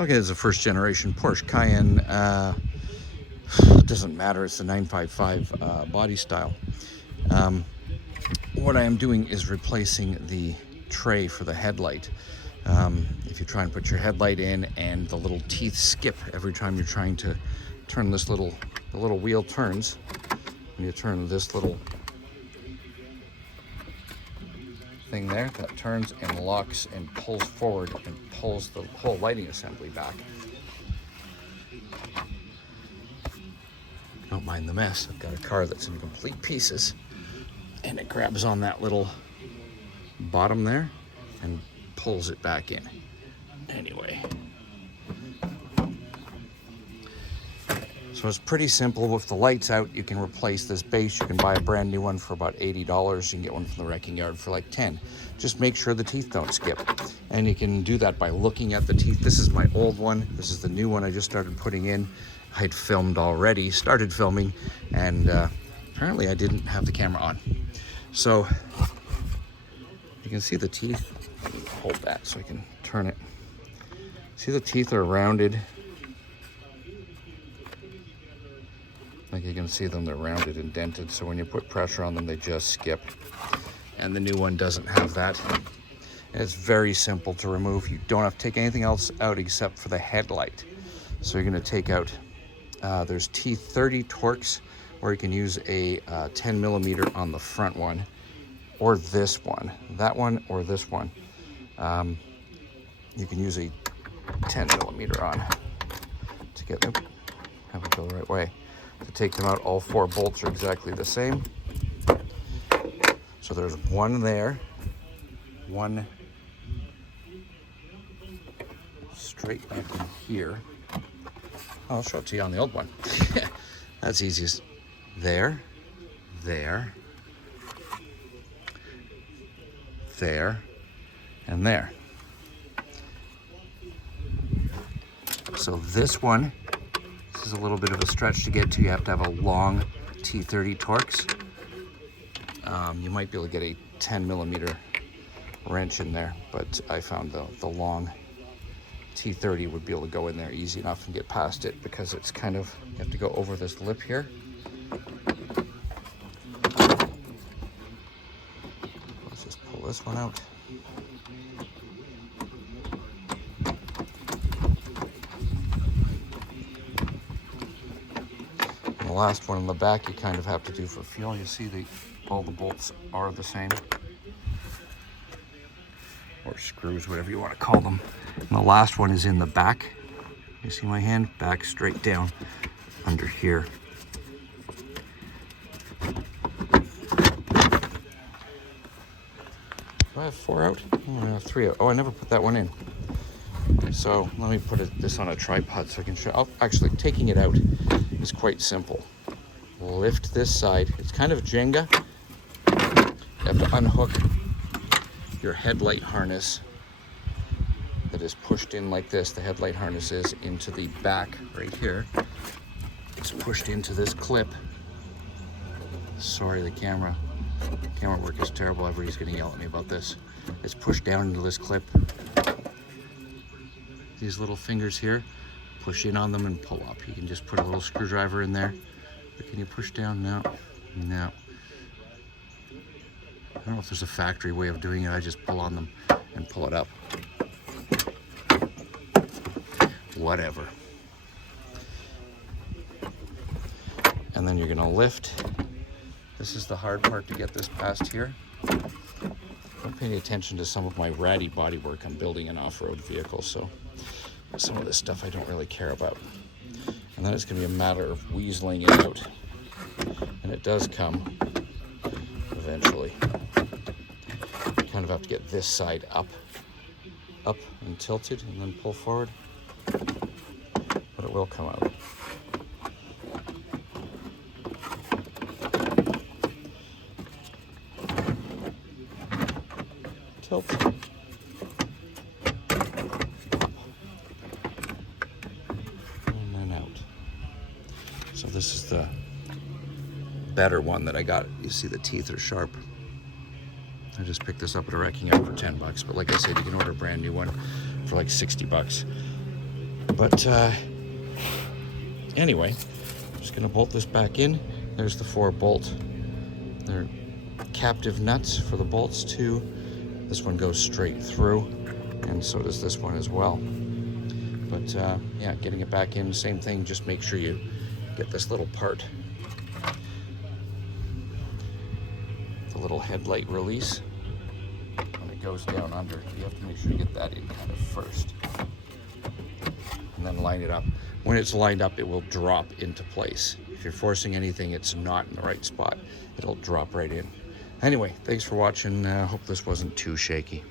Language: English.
Okay, this is a first generation Porsche Cayenne. It doesn't matter, it's the 955 body style. What I am doing is replacing the tray for the headlight. If you try and put your headlight in and the little teeth skip every time you're trying to turn the little wheel turns, when you turn this little thing there, that turns and locks and pulls forward and pulls the whole lighting assembly back. Don't mind the mess. I've got a car that's in complete pieces, and it grabs on that little bottom there and pulls it back in. Anyway, so it's pretty simple. With the lights out, you can replace this base. You can buy a brand new one for about $80. You can get one from the wrecking yard for like 10. Just make sure the teeth don't skip. And you can do that by looking at the teeth. This is my old one. This is the new one I just started putting in. I'd filmed already, started filming, and apparently I didn't have the camera on. So you can see the teeth. Let me hold that so I can turn it. See, the teeth are rounded. Like you can see them, they're rounded and dented. So when you put pressure on them, they just skip. And the new one doesn't have that. And it's very simple to remove. You don't have to take anything else out except for the headlight. So you're gonna take out, there's T30 Torx, or you can use a 10 millimeter on the front one, or this one, that one, or this one. You can use a 10 millimeter on to get them, have it go the right way. To take them out, all 4 bolts are exactly the same. So there's one there, one straight back in here. I'll show it to you on the old one. That's easiest. There, there, there, and there. So this one, this is a little bit of a stretch to get to. You have to have a long T30 Torx. You might be able to get a 10 millimeter wrench in there, but I found the long T30 would be able to go in there easy enough and get past it, because it's kind of, you have to go over this lip here. Let's just pull this one out. And the last one in the back you kind of have to do for fuel. You see all the bolts are the same, or screws, whatever you want to call them. And the last one is in the back. You see my hand? Back straight down under here. Do I have 4 out? Oh, I have 3 out. Oh, I never put that one in. So let me put this on a tripod so I can show. Actually, taking it out is quite simple. Lift this side. It's kind of Jenga. You have to unhook your headlight harness that is pushed in like this. The headlight harness is into the back right here. It's pushed into this clip. Sorry, the camera work is terrible. Everybody's gonna yell at me about this. It's pushed down into this clip. These little fingers here, push in on them and pull up. You can just put a little screwdriver in there. But can you push down? No, no. I don't know if there's a factory way of doing it. I just pull on them and pull it up. Whatever. And then you're gonna lift. This is the hard part, to get this past here. I'm paying attention to some of my ratty bodywork. I'm building an off-road vehicle, so some of this stuff I don't really care about. And then it's gonna be a matter of weaseling it out. And it does come eventually. You kind of have to get this side up and tilted, and then pull forward. But it will come out. Tilt. And then out. So this is the better one that I got. You see the teeth are sharp. I just picked this up at a wrecking yard for $10, but like I said, you can order a brand new one for like $60. But anyway, I'm just gonna bolt this back in. There's the 4 bolt. They're captive nuts for the bolts too. This one goes straight through, and so does this one as well. But yeah, getting it back in, same thing. Just make sure you get this little part, the little headlight release. When it goes down under, you have to make sure you get that in kind of first, and then line it up. When it's lined up, it will drop into place. If you're forcing anything, it's not in the right spot, it'll drop right in. Anyway, thanks for watching. Hope this wasn't too shaky.